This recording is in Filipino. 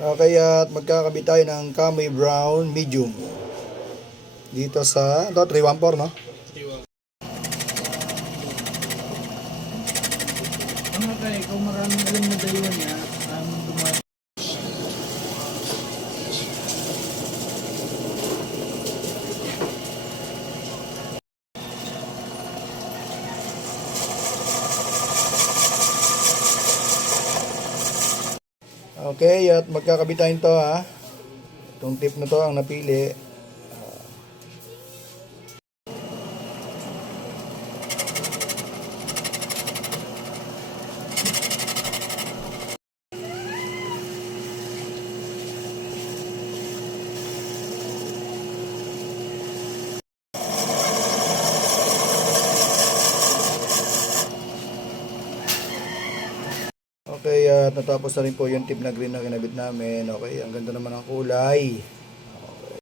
Okay, at magkakabit tayo ng Kamay Brown medium. Dito sa, ito, 314, no? Ano kaya, kung maraming alam na dayuhan niya, ang dumating. Okay, at magkakabitain to ha. Itong tip na to ang napili. Okay, at natapos na rin po yung tip na green na kinabit namin. Okay, ang ganda naman ang kulay.